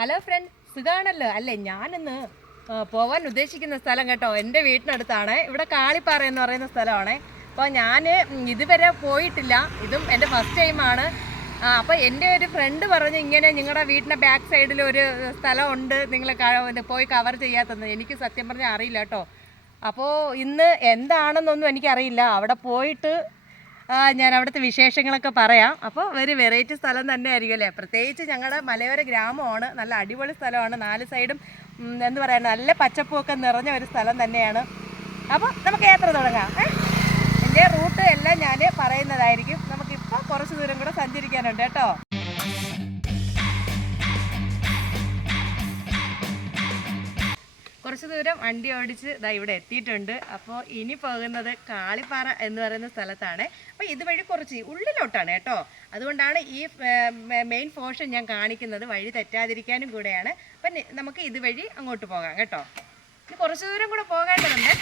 Hello friend, സുഖാണല്ലോ അല്ലേ? ഞാനിന്ന് പോവാൻ ഉദ്ദേശിക്കുന്ന സ്ഥലം കേട്ടോ എൻ്റെ വീട്ടിനടുത്താണ്. ഇവിടെ കാളിപ്പാറ എന്ന് പറയുന്ന സ്ഥലമാണ്. അപ്പോൾ ഞാൻ ഇതുവരെ പോയിട്ടില്ല, ഇതും എൻ്റെ ഫസ്റ്റ് ടൈമാണ്. അപ്പോൾ എൻ്റെ ഒരു ഫ്രണ്ട് പറഞ്ഞു ഇങ്ങനെ നിങ്ങളുടെ വീടിൻ്റെ ബാക്ക് സൈഡിൽ ഒരു സ്ഥലമുണ്ട്, നിങ്ങൾ പോയി കവർ ചെയ്യാത്തത്. എനിക്ക് സത്യം പറഞ്ഞാൽ അറിയില്ല കേട്ടോ. അപ്പോൾ ഇന്ന് എന്താണെന്നൊന്നും എനിക്കറിയില്ല. അവിടെ പോയിട്ട് ഞാൻ അവിടുത്തെ വിശേഷങ്ങളൊക്കെ പറയാം. അപ്പോൾ ഒരു വെറൈറ്റി സ്ഥലം തന്നെ ആയിരിക്കും അല്ലേ? പ്രത്യേകിച്ച് ഞങ്ങളുടെ മലയോര ഗ്രാമമാണ്, നല്ല അടിപൊളി സ്ഥലമാണ്. 4 സൈഡും എന്താ പറയുക, നല്ല പച്ചപ്പൊക്കെ നിറഞ്ഞ ഒരു സ്ഥലം തന്നെയാണ്. അപ്പോൾ നമുക്ക് യാത്ര തുടങ്ങാം. എൻ്റെ റൂട്ട് എല്ലാം ഞാൻ പറയുന്നതായിരിക്കും. നമുക്കിപ്പോൾ കുറച്ച് ദൂരം കൂടെ സഞ്ചരിക്കാനുണ്ട് കേട്ടോ. കുറച്ച് ദൂരം വണ്ടി ഓടിച്ച് ഇതാ ഇവിടെ എത്തിയിട്ടുണ്ട്. അപ്പോൾ ഇനി പോകുന്നത് കാളിപ്പാറ എന്ന് പറയുന്ന സ്ഥലത്താണ്. അപ്പോൾ ഇതുവഴി കുറച്ച് ഉള്ളിലോട്ടാണ് കേട്ടോ. അതുകൊണ്ടാണ് ഈ മെയിൻ പോർഷൻ ഞാൻ കാണിക്കുന്നത്, വഴി തെറ്റാതിരിക്കാനും കൂടെയാണ്. അപ്പം നമുക്ക് ഇതുവഴി അങ്ങോട്ട് പോകാം കേട്ടോ. ഇനി കുറച്ച് ദൂരം കൂടെ പോകേണ്ടതുണ്ട്.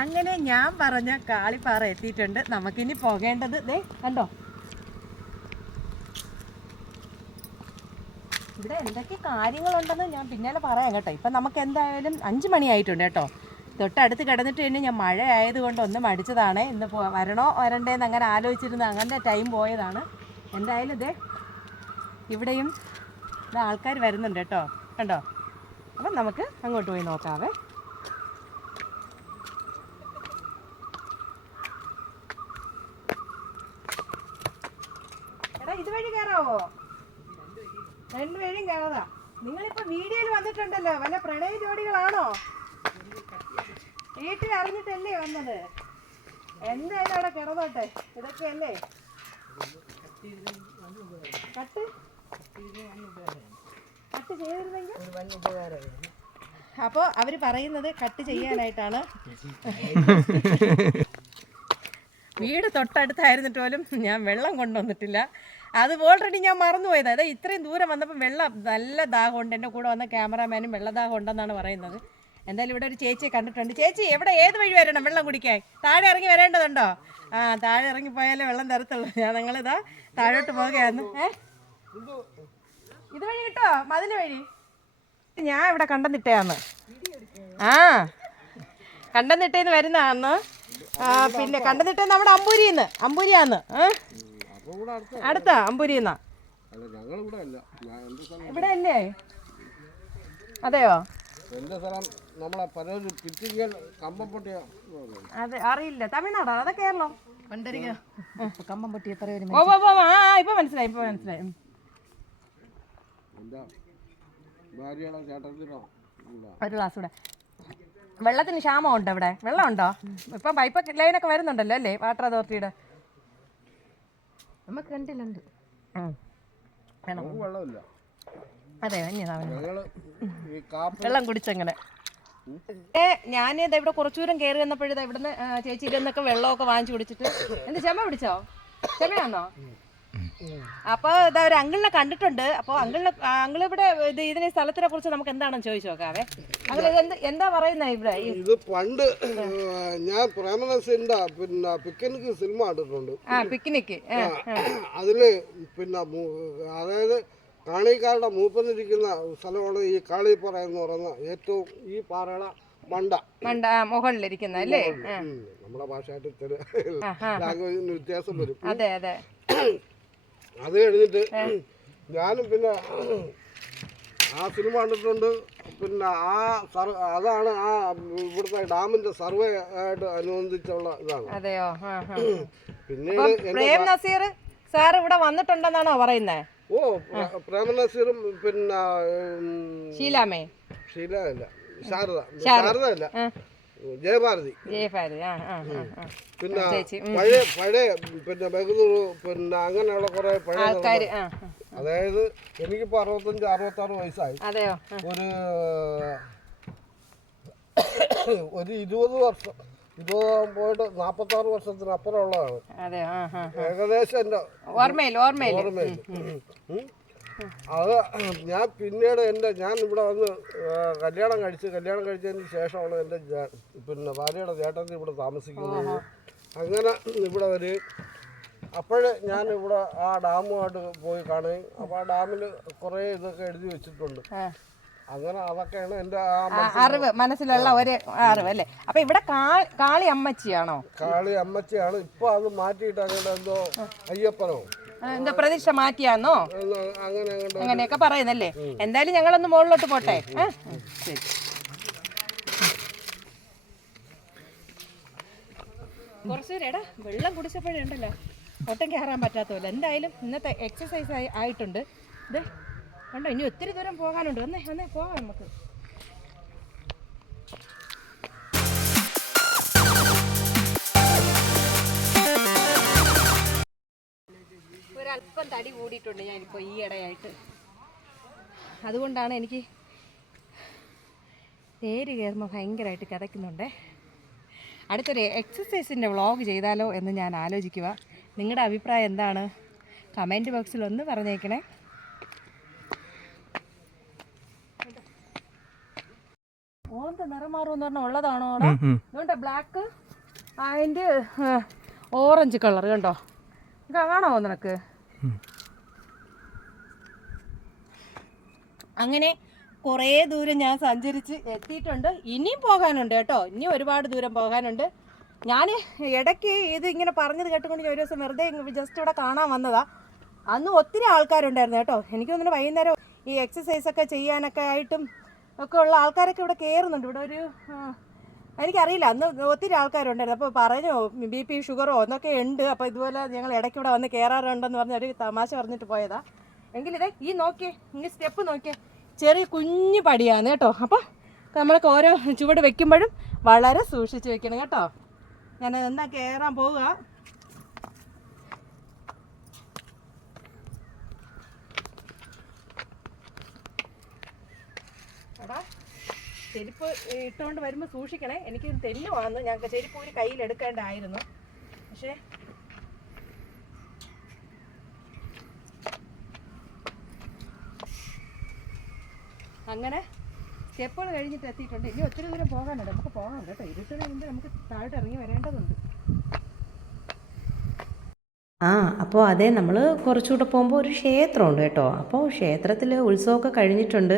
അങ്ങനെ ഞാൻ പറഞ്ഞ കാളിപ്പാറ എത്തിയിട്ടുണ്ട്. നമുക്കിനി പോകേണ്ടത് ദേ കണ്ടോ, ഇവിടെ എന്തൊക്കെ കാര്യങ്ങളുണ്ടെന്ന് ഞാൻ പിന്നാലെ പറയാം കേട്ടോ. ഇപ്പം നമുക്ക് എന്തായാലും 5 മണിയായിട്ടുണ്ട് കേട്ടോ. തൊട്ടടുത്ത് കിടന്നിട്ട് തന്നെ ഞാൻ മഴ ആയതുകൊണ്ട് ഒന്ന് മടിച്ചതാണ്. ഇന്ന് വരണോ വരണ്ടേന്ന് അങ്ങനെ ആലോചിച്ചിരുന്ന് അങ്ങനെ ടൈം പോയതാണ്. എന്തായാലും ഇതേ ഇവിടെയും ആൾക്കാർ വരുന്നുണ്ട് കേട്ടോ, കണ്ടോ. അപ്പം നമുക്ക് അങ്ങോട്ട് പോയി നോക്കാവേ. ഇതുവഴി കയറാവോ? 2 വഴിയും കയറാ. നിങ്ങളിപ്പോ വീഡിയോയിൽ വന്നിട്ടുണ്ടല്ലോ, വല്ല പ്രണയ ജോഡികളാണോ? വീട്ടിൽ അറിഞ്ഞിട്ടല്ലേ വന്നത്? എന്തായാലും അവിടെ കിടന്നോട്ടെ. ഇതൊക്കെ അല്ലേ കട്ട് ചെയ്തിരുന്നെങ്കിൽ. അപ്പോൾ അവര് പറയുന്നത് കട്ട് ചെയ്യാനായിട്ടാണ്. വീട് തൊട്ടടുത്തായിരുന്നിട്ട് പോലും ഞാൻ വെള്ളം കൊണ്ടുവന്നിട്ടില്ല. അത് ഓൾറെഡി ഞാൻ മറന്നുപോയത്. അതായത് ഇത്രയും ദൂരം വന്നപ്പോൾ വെള്ളം നല്ല ദാഹമുണ്ട്. എൻ്റെ കൂടെ വന്ന ക്യാമറാമാനും വെള്ളദാഹം ഉണ്ടെന്നാണ് പറയുന്നത്. എന്തായാലും ഇവിടെ ഒരു ചേച്ചിയെ കണ്ടിട്ടുണ്ട്. ചേച്ചി എവിടെ, ഏത് വഴി വരണം വെള്ളം കുടിക്കാൻ? താഴെ ഇറങ്ങി വരേണ്ടതുണ്ടോ? താഴെ ഇറങ്ങി പോയാലേ വെള്ളം തരത്തുള്ളൂ. ഞങ്ങളിതാ താഴോട്ട് പോവുകയായിരുന്നു. ഇത് വഴി കിട്ടോ? മതില് വഴി. ഞാൻ ഇവിടെ കണ്ടന്നിട്ടയാന്ന്. കണ്ടന്നിട്ടേന്ന് വരുന്നതാന്ന്. പിന്നെ കണ്ടന്നിട്ട് നമ്മുടെ അമ്പൂരിയാന്ന്. അടുത്ത അമ്പൂരിന്നാ. ഇവിടെ അല്ലേ? അതെയോ? അതെ, അറിയില്ല. തമിഴ്നാടാ അതെ കേരളം? കമ്പംപൊട്ടി എത്ര പേര്? ഇപ്പൊ മനസ്സിലായി. ഒരു ഗ്ലാസ് കൂടെ. വെള്ളത്തിന് ക്ഷാമമുണ്ടോ ഇവിടെ? വെള്ളമുണ്ടോ? ഇപ്പം പൈപ്പ് ലൈനൊക്കെ വരുന്നുണ്ടല്ലോ അല്ലേ, വാട്ടർ അതോറിറ്റിയുടെ? നമുക്ക് കണ്ടില്ലുണ്ട്. അതെ, വെള്ളം കുടിച്ചങ്ങനെ. ഞാനിത് ഇവിടെ കുറച്ചു ദൂരം കയറി വന്നപ്പോഴേ ഇവിടുന്ന് ചേച്ചിയുടെ നിന്നൊക്കെ വെള്ളമൊക്കെ വാങ്ങിച്ചു കുടിച്ചിട്ട് എന്ത് ചുമ പിടിച്ചോ? ചുമയാന്നോ? അപ്പോൾ ഇതാ ഒരു അങ്കിളിനെ കണ്ടിട്ടുണ്ട്. അപ്പോൾ അങ്കിൾ ഇവിടെ ഇതിനെ സ്ഥലത്തിനെ കുറിച്ച് നമുക്ക് എന്താണെന്ന് ചോദിച്ചു നോക്കാവേ. അങ്കിൾ എന്താ പറയുന്നത് ഇവിടെ? ഇത് പണ്ട് ഞാൻ പ്രേമനസിന്റെ പിന്നെ പിക്നിക് സിനിമ കണ്ടിട്ടുണ്ട്. പിക്നിക്ക് അതില് പിന്നെ അതായത് കാണിക്കാരുടെ മൂപ്പന്നിരിക്കുന്ന സ്ഥലമാണ് ഈ കാളിപ്പാറ എന്ന് പറയുന്ന ഏറ്റവും ഈ പാറയുടെ മണ്ട മുകളിലിരിക്കുന്ന അല്ലേ? നമ്മുടെ ഭാഷയായിട്ട് ചില ലാംഗ്വേജിന് വ്യത്യാസം വരും. അതെ അതെ. അത് കഴിഞ്ഞിട്ട് ഞാനും പിന്നെ ആ സിനിമ കണ്ടിട്ടുണ്ട്. പിന്നെ അതാണ് ആ ഇവിടുത്തെ ഡാമിന്റെ സർവേ ആയിട്ട് അനുബന്ധിച്ചുള്ള ഇതാണ്. അതെയോ? പിന്നീട് പ്രേം നസീർ സാർ ഇവിടെ വന്നിട്ടുണ്ടെന്നാണോ പറയുന്നത്? ഓ, പ്രേം നസീറും പിന്നെ ഷീലാമേ അല്ല, ശാരദ അല്ല, ജയഭാരതി. പിന്നെ പഴയ പിന്നെ ബഹദൂർ പിന്നെ അങ്ങനെയുള്ള കുറെ പഴയ, അതായത് എനിക്കിപ്പോ 65-66 വയസ്സായി. ഒരു 20 വർഷം ഇത് പോയിട്ട് 46 വർഷത്തിനപ്പുറം ഉള്ളതാണ്. അതെ, ഏകദേശം എൻ്റെ ഓർമ്മയില്ല. അത് ഞാൻ പിന്നീട് ഞാൻ ഇവിടെ വന്ന് കല്യാണം കഴിച്ചതിന് ശേഷമാണ് എൻ്റെ പിന്നെ ഭാര്യയുടെ ചേട്ടൻ ഇവിടെ താമസിക്കുന്നത്. അങ്ങനെ ഇവിടെ വരികയും അപ്പോഴേ ഞാൻ ഇവിടെ ആ ഡാമുമായിട്ട് പോയി കാണുകയും അപ്പോൾ ആ ഡാമിൽ കുറേ ഇതൊക്കെ എഴുതി വെച്ചിട്ടുണ്ട്. അങ്ങനെ അതൊക്കെയാണ് എൻ്റെ അറിവ്, മനസ്സിലുള്ള ഒരു അറിവ് അല്ലേ. അപ്പൊ ഇവിടെ കാളി അമ്മച്ചിയാണോ? കാളി അമ്മച്ചിയാണ്. ഇപ്പൊ അത് മാറ്റിയിട്ട് അങ്ങനെ എന്തോ അയ്യപ്പനോ എന്തോ പ്രതീക്ഷ മാറ്റിയാന്നോ അങ്ങനെയൊക്കെ പറയുന്നല്ലേ. എന്തായാലും ഞങ്ങളൊന്ന് മുകളിലോട്ട് പോട്ടെ. ശരി. കുറച്ചുപേരെടാ വെള്ളം കുടിച്ചപ്പോഴേ ഉണ്ടല്ലോ ഒട്ടും കയറാൻ പറ്റാത്തല്ല. എന്തായാലും ഇന്നത്തെ എക്സസൈസ് ആയിട്ടുണ്ട്. ഇത് കണ്ടോ, ഇനി ഒത്തിരി ദൂരം പോകാനുണ്ട്. വന്നേ പോകാം നമുക്ക്. ഒരല്പം തടി കൂടിയിട്ടുണ്ട് ഞാനിപ്പോൾ ഈ ഇടയായിട്ട്. അതുകൊണ്ടാണ് എനിക്ക് തേര് കയറുമ്പോൾ ഭയങ്കരമായിട്ട് കിതയ്ക്കുന്നുണ്ടേ. അടുത്തൊരു എക്സസൈസിൻ്റെ വ്ളോഗ് ചെയ്താലോ എന്ന് ഞാൻ ആലോചിക്കുക. നിങ്ങളുടെ അഭിപ്രായം എന്താണ്? കമൻറ്റ് ബോക്സിൽ ഒന്ന് പറഞ്ഞേക്കണേ. ഓന്ത് നിറം മാറുമെന്ന് പറഞ്ഞാൽ ഉള്ളതാണോ? അതുകൊണ്ട് ബ്ലാക്ക് അതിൻ്റെ ഓറഞ്ച് കളർ കണ്ടോ, കാണാമോ നിനക്ക്? അങ്ങനെ കുറേ ദൂരം ഞാൻ സഞ്ചരിച്ച് എത്തിയിട്ടുണ്ട്. ഇനിയും പോകാനുണ്ട് കേട്ടോ, ഇനിയും ഒരുപാട് ദൂരം പോകാനുണ്ട്. ഞാൻ ഇടയ്ക്ക് ഇത് ഇങ്ങനെ പറഞ്ഞത് കേട്ടുകൊണ്ട് ഒരു ദിവസം വെറുതെ ജസ്റ്റ് ഇവിടെ കാണാൻ വന്നതാ. അന്ന് ഒത്തിരി ആൾക്കാരുണ്ടായിരുന്നു കേട്ടോ. എനിക്ക് തോന്നുന്നു വൈകുന്നേരം ഈ എക്സസൈസൊക്കെ ചെയ്യാനൊക്കെ ആയിട്ടും ഒക്കെ ഉള്ള ആൾക്കാരൊക്കെ ഇവിടെ കയറുന്നുണ്ട്. ഇവിടെ ഒരു എനിക്കറിയില്ല, അന്ന് ഒത്തിരി ആൾക്കാരുണ്ടായിരുന്നു. അപ്പോൾ പറഞ്ഞു BP ഷുഗറോ എന്നൊക്കെ ഉണ്ട്. അപ്പോൾ ഇതുപോലെ ഞങ്ങൾ ഇടയ്ക്ക് ഇവിടെ വന്ന് കയറാറുണ്ടെന്ന് പറഞ്ഞ ഒരു തമാശ പറഞ്ഞിട്ട് പോയതാ. എങ്കിലിതേ ഈ നോക്കിയേ, ഈ സ്റ്റെപ്പ് നോക്കിയേ, ചെറിയ കുഞ്ഞു പടിയാണ് കേട്ടോ. അപ്പോൾ നമ്മൾക്ക് ഓരോ ചുവട് വെക്കുമ്പോഴും വളരെ സൂക്ഷിച്ച് വെക്കണം കേട്ടോ. ഞാൻ എന്നാ കയറാൻ പോവുക. എടാ ചെരുപ്പ് ഇട്ടുകൊണ്ട് വരുമ്പോൾ സൂക്ഷിക്കണേ. എനിക്ക് തെന്നുവാന്ന്. ഞങ്ങൾക്ക് ചെരുപ്പ് ഒരു കയ്യിലെടുക്കേണ്ടായിരുന്നു. പക്ഷേ അങ്ങനെ സ്റ്റെപ്പുകൾ കഴിഞ്ഞിട്ട് എത്തിയിട്ടുണ്ട്. ഇനി ഒത്തിരി ദൂരം പോകാനുണ്ട്. നമുക്ക് പോകാം കേട്ടോ. ഇരുട്ടിന് മുമ്പ് നമുക്ക് താഴോട്ട് ഇറങ്ങി വരേണ്ടതുണ്ട്. അപ്പോൾ അതെ, നമ്മൾ കുറച്ചുകൂടെ പോകുമ്പോൾ ഒരു ക്ഷേത്രമുണ്ട് കേട്ടോ. അപ്പോൾ ക്ഷേത്രത്തിൽ ഉത്സവമൊക്കെ കഴിഞ്ഞിട്ടുണ്ട്.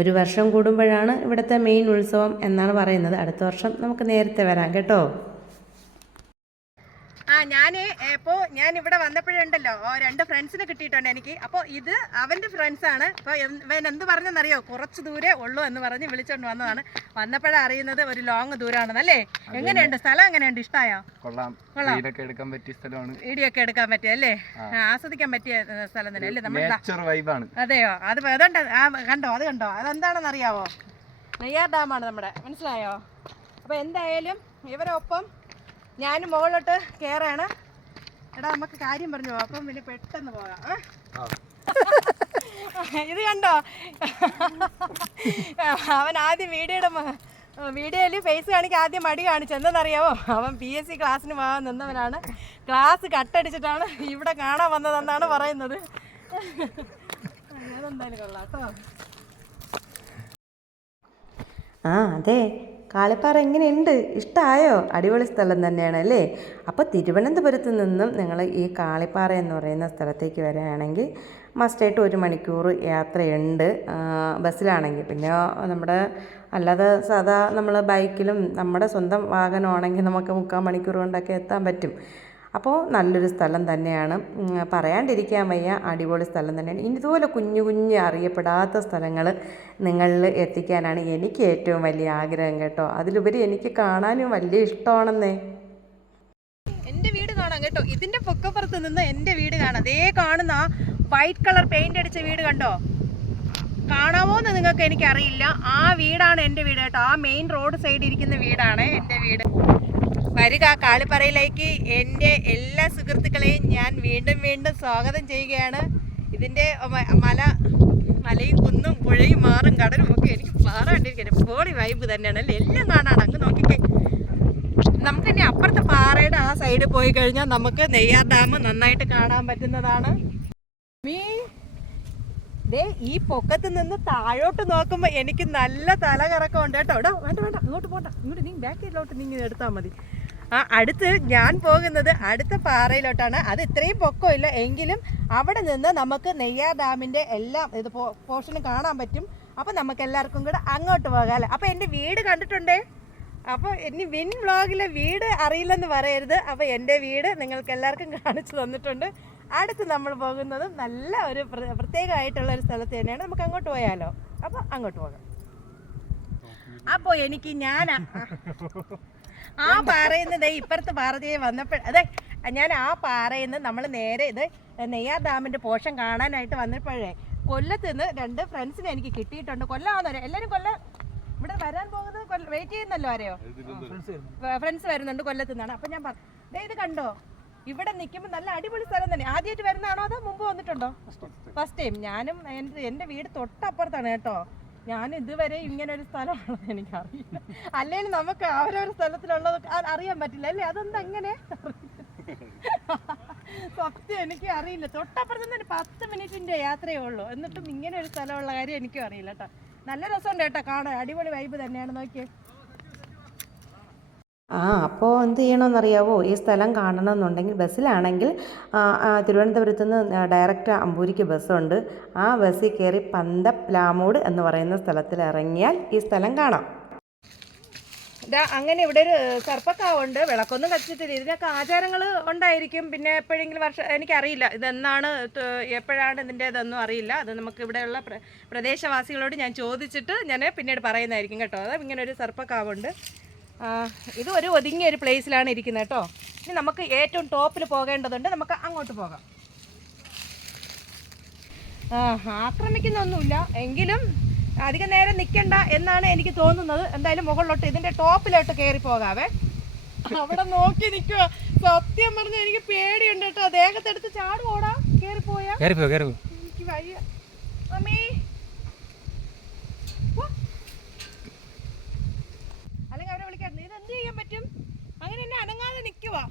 ഒരു വർഷം കൂടുമ്പോഴാണ് ഇവിടുത്തെ മെയിൻ ഉത്സവം എന്നാണ് പറയുന്നത്. അടുത്ത വർഷം നമുക്ക് നേരത്തെ വരാം കേട്ടോ. ഞാൻ ഇവിടെ വന്നപ്പോഴുണ്ടല്ലോ 2 ഫ്രണ്ട്സിനെ കിട്ടിയിട്ടുണ്ട് എനിക്ക്. അപ്പോൾ ഇത് അവൻ്റെ ഫ്രണ്ട്സാണ്. അപ്പോൾ ഇവൻ എന്ത് പറഞ്ഞെന്നറിയോ, കുറച്ച് ദൂരേ ഉള്ളൂ എന്ന് പറഞ്ഞ് വിളിച്ചോണ്ട് വന്നതാണ്. വന്നപ്പോഴാണ് അറിയുന്നത് ഒരു ലോങ് ദൂരമാണെന്നല്ലേ. എങ്ങനെയുണ്ട് സ്ഥലം? എങ്ങനെയുണ്ട്? ഇഷ്ടമായോ? കൊള്ളാം. വീഡിയോ ഒക്കെ എടുക്കാൻ പറ്റിയ സ്ഥലമാണ്. വീഡിയോ ഒക്കെ എടുക്കാൻ പറ്റിയ അല്ലേ, ആസ്വദിക്കാൻ പറ്റിയ സ്ഥലം തന്നെ അല്ലേ. നമ്മുടെ അതെയോ? അതുകൊണ്ട് കണ്ടോ, അത് കണ്ടോ, അതെന്താണെന്ന് അറിയാവോ? നെയ്യാർ ഡാമാണ് നമ്മുടെ. മനസ്സിലായോ? അപ്പോൾ എന്തായാലും ഇവരൊപ്പം ഞാനും മുകളിലോട്ട് കയറാണ്. എടാ നമുക്ക് കാര്യം പറഞ്ഞു പോവാം. അപ്പം പിന്നെ പെട്ടെന്ന് പോകാം. ഇത് കണ്ടോ, അവൻ ആദ്യം വീഡിയോയിൽ ഫേസ് കാണിക്കാൻ ആദ്യം മടി കാണിച്ചു. എന്താണെന്നറിയാവോ? അവൻ PSC ക്ലാസ്സിന് പോകാൻ നിന്നവനാണ്. ക്ലാസ് കട്ടടിച്ചിട്ടാണ് ഇവിടെ കാണാൻ വന്നതെന്നാണ് പറയുന്നത്. അതെന്തായാലും കൊള്ളാം കേട്ടോ. അതെ, കാളിപ്പാറ എങ്ങനെയുണ്ട്? ഇഷ്ടമായോ? അടിപൊളി സ്ഥലം തന്നെയാണ് അല്ലേ. അപ്പോൾ തിരുവനന്തപുരത്ത് നിന്നും നിങ്ങൾ ഈ കാളിപ്പാറ എന്ന് പറയുന്ന സ്ഥലത്തേക്ക് വരികയാണെങ്കിൽ മസ്റ്റായിട്ട് 1 മണിക്കൂർ യാത്രയുണ്ട് ബസ്സിലാണെങ്കിൽ. പിന്നെ നമ്മുടെ അല്ലാതെ സാധാ നമ്മൾ ബൈക്കിലും നമ്മുടെ സ്വന്തം വാഹനമാണെങ്കിൽ നമുക്ക് 3/4 മണിക്കൂർ കൊണ്ടൊക്കെ എത്താൻ പറ്റും. അപ്പോൾ നല്ലൊരു സ്ഥലം തന്നെയാണ്, പറയാണ്ടിരിക്കാൻ വയ്യ. അടിപൊളി സ്ഥലം തന്നെയാണ്. ഇതുപോലെ കുഞ്ഞു കുഞ്ഞു അറിയപ്പെടാത്ത സ്ഥലങ്ങൾ നിങ്ങളിൽ എത്തിക്കാനാണ് എനിക്ക് ഏറ്റവും വലിയ ആഗ്രഹം കേട്ടോ. അതിലുപരി എനിക്ക് കാണാനും വലിയ ഇഷ്ടമാണെന്നേ. എൻ്റെ വീട് കാണാം കേട്ടോ. ഇതിൻ്റെ പൊക്കപ്പുറത്ത് നിന്ന് എൻ്റെ വീട് കാണാം. അതേ കാണുന്ന വൈറ്റ് കളർ പെയിൻ്റ് അടിച്ച വീട് കണ്ടോ, കാണാമോ എന്ന് നിങ്ങൾക്ക് എനിക്കറിയില്ല. ആ വീടാണ് എൻ്റെ വീട് കേട്ടോ. ആ മെയിൻ റോഡ് സൈഡിൽ ഇരിക്കുന്ന വീടാണ് എൻ്റെ വീട്. വരിക, കാളിപ്പാറയിലേക്ക് എൻ്റെ എല്ലാ സുഹൃത്തുക്കളെയും ഞാൻ വീണ്ടും സ്വാഗതം ചെയ്യുകയാണ്. ഇതിൻ്റെ മലയും കുന്നും പുഴയും മാറും കടലും ഒക്കെ എനിക്ക് പാറാണ്ടിരിക്കുന്നത് പോളി വൈബ് തന്നെയാണ് അല്ലേ. എല്ലാം കാണാണ്. അങ്ങ് നോക്കിക്കേ. നമുക്കിനി അപ്പുറത്തെ പാറയുടെ ആ സൈഡിൽ പോയി കഴിഞ്ഞാൽ നമുക്ക് നെയ്യാർ ഡാം നന്നായിട്ട് കാണാൻ പറ്റുന്നതാണ്. ദേ ഈ പൊക്കത്ത് നിന്ന് താഴോട്ട് നോക്കുമ്പോൾ എനിക്ക് നല്ല തല കറക്കമുണ്ട് കേട്ടോ. വേണ്ട ഇങ്ങോട്ട് പോണ്ട, ഇങ്ങോട്ട് നീ ബാക്കിലോട്ട് നീ എടുത്താൽ മതി. അടുത്ത് ഞാൻ പോകുന്നത് അടുത്ത പാറയിലോട്ടാണ്. അത് ഇത്രയും പൊക്കമില്ല എങ്കിലും അവിടെ നിന്ന് നമുക്ക് നെയ്യാർ ഡാമിൻ്റെ എല്ലാം ഇത് പോർഷനും കാണാൻ പറ്റും. അപ്പോൾ നമുക്ക് എല്ലാവർക്കും കൂടെ അങ്ങോട്ട് പോകാമല്ലോ. അപ്പോൾ എൻ്റെ വീട് കണ്ടിട്ടുണ്ടേ. അപ്പോൾ ഇനി വിൻ വ്ളോഗിലെ വീട് അറിയില്ലെന്ന് പറയരുത്. അപ്പോൾ എൻ്റെ വീട് നിങ്ങൾക്ക് എല്ലാവർക്കും കാണിച്ചു തന്നിട്ടുണ്ട്. അടുത്ത് നമ്മൾ പോകുന്നതും നല്ല ഒരു പ്രത്യേകമായിട്ടുള്ള ഒരു സ്ഥലത്ത് തന്നെയാണ്. നമുക്ക് അങ്ങോട്ട് പോയാലോ? അപ്പോൾ അങ്ങോട്ട് പോകാം. അപ്പോൾ എനിക്ക് ആ പാറയിൽ നിന്ന് ഇപ്പുറത്ത് പാറയെ വന്നപ്പോൾ ഞാൻ ആ പാറയിൽ നിന്ന് നമ്മൾ നേരെ ഇത് നെയ്യാർ ഡാമിൻ്റെ പോർഷൻ കാണാനായിട്ട് വന്നപ്പോഴേ കൊല്ലത്ത് നിന്ന് 2 ഫ്രണ്ട്സിനെ എനിക്ക് കിട്ടിയിട്ടുണ്ട്. കൊല്ലമാണെന്നോ എല്ലാവരും ഇവിടെ വരാൻ പോകുന്നത് വെയിറ്റ് ചെയ്യുന്നല്ലോ. ആരെയോ ഫ്രണ്ട്സ് വരുന്നുണ്ട് കൊല്ലത്ത് നിന്നാണ്. അപ്പം ഞാൻ പറഞ്ഞു ഇത് കണ്ടോ, ഇവിടെ നിൽക്കുമ്പോൾ നല്ല അടിപൊളി സ്ഥലം തന്നെ. ആദ്യമായിട്ട് വരുന്നതാണോ അതോ മുമ്പ് വന്നിട്ടുണ്ടോ? First time. ഞാനും എൻ്റെ വീട് തൊട്ടപ്പുറത്താണ് കേട്ടോ. ഞാൻ ഇതുവരെ ഇങ്ങനെ ഒരു സ്ഥലമാണെന്ന് എനിക്കറിയില്ല. അല്ലെങ്കിൽ നമുക്ക് അവരവരുടെ സ്ഥലത്തിലുള്ളത് അറിയാൻ പറ്റില്ല അല്ലേ? അതെന്താ അങ്ങനെ സത്യം എനിക്ക് അറിയില്ല. തൊട്ടപ്പുറത്ത് നിന്ന് 10 മിനിറ്റിൻ്റെ യാത്രയേ ഉള്ളൂ. എന്നിട്ടും ഇങ്ങനെ ഒരു സ്ഥലമുള്ള കാര്യം എനിക്കും അറിയില്ല കേട്ടോ. നല്ല രസമുണ്ട് കേട്ടോ കാണാൻ. അടിപൊളി വൈബ് തന്നെയാണ്. നോക്കിയേ. അപ്പോൾ എന്ത് ചെയ്യണമെന്നറിയാവോ? ഈ സ്ഥലം കാണണമെന്നുണ്ടെങ്കിൽ ബസ്സിലാണെങ്കിൽ തിരുവനന്തപുരത്ത് നിന്ന് ഡയറക്റ്റ് അമ്പൂരിക്ക് ബസ്സുണ്ട്. ആ ബസ്സിൽ കയറി പന്തപ്ലാമൂട് എന്ന് പറയുന്ന സ്ഥലത്തിൽ ഇറങ്ങിയാൽ ഈ സ്ഥലം കാണാം. അങ്ങനെ ഇവിടെ ഒരു സർപ്പക്കാവുണ്ട്. വിളക്കൊന്നും കത്തിച്ചിട്ടില്ല. ഇതിനൊക്കെ ആചാരങ്ങൾ ഉണ്ടായിരിക്കും. പിന്നെ എപ്പോഴെങ്കിലും എനിക്കറിയില്ല ഇതെന്നാണ് എപ്പോഴാണ് ഇതിൻ്റെതൊന്നും അറിയില്ല. അത് നമുക്ക് ഇവിടെയുള്ള പ്രദേശവാസികളോട് ഞാൻ ചോദിച്ചിട്ട് ഞാൻ പിന്നീട് പറയുന്നതായിരിക്കും കേട്ടോ. അത് ഇങ്ങനെ ഒരു സർപ്പക്കാവുണ്ട്. ഇത് ഒരു ഒതുങ്ങിയ ഒരു പ്ലേസിലാണ് ഇരിക്കുന്നത് കേട്ടോ. ഇനി നമുക്ക് ഏറ്റവും ടോപ്പിൽ പോകേണ്ടതുണ്ട്. നമുക്ക് അങ്ങോട്ട് പോകാം. ആക്രമിക്കുന്നൊന്നുമില്ല എങ്കിലും അധികം നേരം നിൽക്കണ്ട എന്നാണ് എനിക്ക് തോന്നുന്നത്. എന്തായാലും മുകളിലോട്ട് ഇതിൻ്റെ ടോപ്പിലോട്ട് കയറി പോകാവേ. അവിടെ നോക്കി നിൽക്കുക. സത്യം പറഞ്ഞാൽ എനിക്ക് പേടിയുണ്ട് കേട്ടോ. ദേഹത്തെടുത്ത് ചാടുപോടാ കയറിപ്പോയാ. എനിക്ക് വയ്യ മമ്മി. അല്ലെങ്കിൽ അവരെ വിളിക്കാറുണ്ട്. ഇത് എന്ത് ചെയ്യാൻ പറ്റും? അങ്ങനെ എന്നെ അനങ്ങാതെ നിൽക്കുവാ.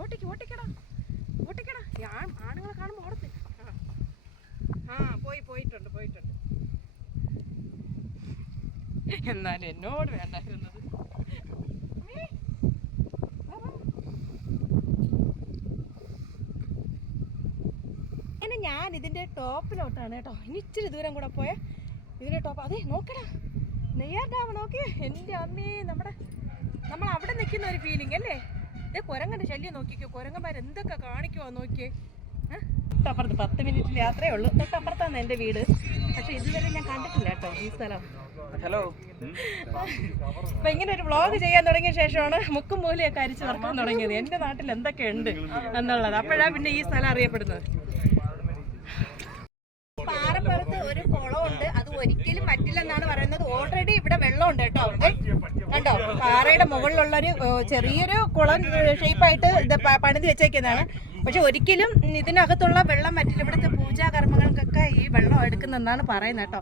ഓട്ടിക്കടാ. ഞാൻ ആണുങ്ങളെ കാണുമ്പോൾ ഓടത്ത്. പോയിട്ടുണ്ട്. എന്നാലും എന്നോട് വേണ്ടായിരുന്നത്. അങ്ങനെ ഞാൻ ഇതിൻ്റെ ടോപ്പിലോട്ടാണ് കേട്ടോ. ഇനി ഇച്ചിരി ദൂരം കൂടെ പോയ ഇതിൻ്റെ ടോപ്പ്. അതെ നോക്കടാ, നെയ്യാർ ഡാം നോക്കിയേ. എൻ്റെ അമ്മേ, നമ്മൾ അവിടെ നിൽക്കുന്ന ഒരു ഫീലിംഗ് അല്ലേ? ഇതേ കുരങ്ങൻ്റെ ശല്യം നോക്കിക്കോ. കുരങ്ങന്മാരെന്തൊക്കെ കാണിക്കുമോ നോക്കിയേ. തൊട്ടപ്പുറത്ത് 10 മിനിറ്റ് യാത്രയേ ഉള്ളൂ. തൊട്ടപ്പുറത്താണ് എൻ്റെ വീട്. പക്ഷെ ഇതുവരെ ഞാൻ കണ്ടിട്ടില്ല കേട്ടോ ഈ സ്ഥലം. അപ്പൊ ഇങ്ങനെ ഒരു വ്ളോഗ് ചെയ്യാൻ തുടങ്ങിയ ശേഷമാണ് മുക്കും മൂലയൊക്കെ അരിച്ചു വറക്കാൻ തുടങ്ങിയത്. എൻ്റെ നാട്ടിൽ എന്തൊക്കെയുണ്ട് എന്നുള്ളത്. അപ്പോഴാണ് പിന്നെ ഈ സ്ഥലം അറിയപ്പെടുന്നത്. പാറപ്പുറത്ത് ഒരു കുളമുണ്ട്. അത് ഒരിക്കലും പറ്റില്ലെന്നാണ് പറയുന്നത്. ഓൾറെഡി ഇവിടെ വെള്ളമുണ്ട് കേട്ടോ. കണ്ടോ, പാറയുടെ മുകളിലുള്ളൊരു ചെറിയൊരു കുളം ഷേപ്പായിട്ട് ഇത് പണിത് വെച്ചേക്കുന്നതാണ്. പക്ഷെ ഒരിക്കലും ഇതിനകത്തുള്ള വെള്ളം പറ്റില്ല. ഇവിടുത്തെ പൂജാകർമ്മങ്ങൾക്കൊക്കെ ഈ വെള്ളം എടുക്കുന്നെന്നാണ് പറയുന്നത് കേട്ടോ.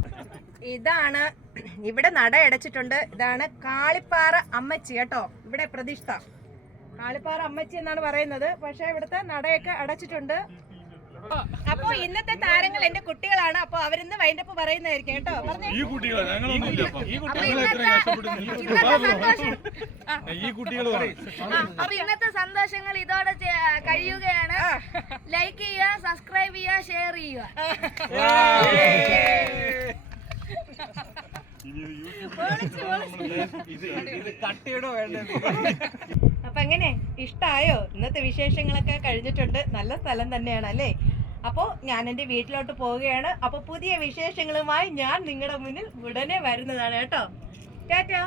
ഇതാണ് ഇവിടെ നട അടച്ചിട്ടുണ്ട്. ഇതാണ് കാളിപ്പാറ അമ്മച്ചി കേട്ടോ. ഇവിടെ പ്രതിഷ്ഠ കാളിപ്പാറ അമ്മച്ചി എന്നാണ് പറയുന്നത്. പക്ഷെ ഇവിടുത്തെ നടയൊക്കെ അടച്ചിട്ടുണ്ട്. അപ്പൊ ഇന്നത്തെ താരങ്ങൾ എന്റെ കുട്ടികളാണ്. അപ്പൊ അവരിന്ന് വൈൻഡപ്പ് പറയുന്നതായിരിക്കും കേട്ടോ. അപ്പൊ ഇന്നത്തെ സന്തോഷങ്ങൾ ഇതോടെ കഴിയുകയാണ്. ലൈക്ക് ചെയ്യുക, സബ്സ്ക്രൈബ് ചെയ്യുക, ഷെയർ ചെയ്യുക. അപ്പൊ എങ്ങനെ ഇഷ്ടായോ? ഇന്നത്തെ വിശേഷങ്ങളൊക്കെ കഴിഞ്ഞിട്ടുണ്ട്. നല്ല സ്ഥലം തന്നെയാണ് അല്ലേ? അപ്പോൾ ഞാൻ എൻ്റെ വീട്ടിലോട്ട് പോവുകയാണ്. അപ്പോൾ പുതിയ വിശേഷങ്ങളുമായി ഞാൻ നിങ്ങളുടെ മുന്നിൽ ഉടനെ വരുന്നതാണ് കേട്ടോ. ടാറ്റാ.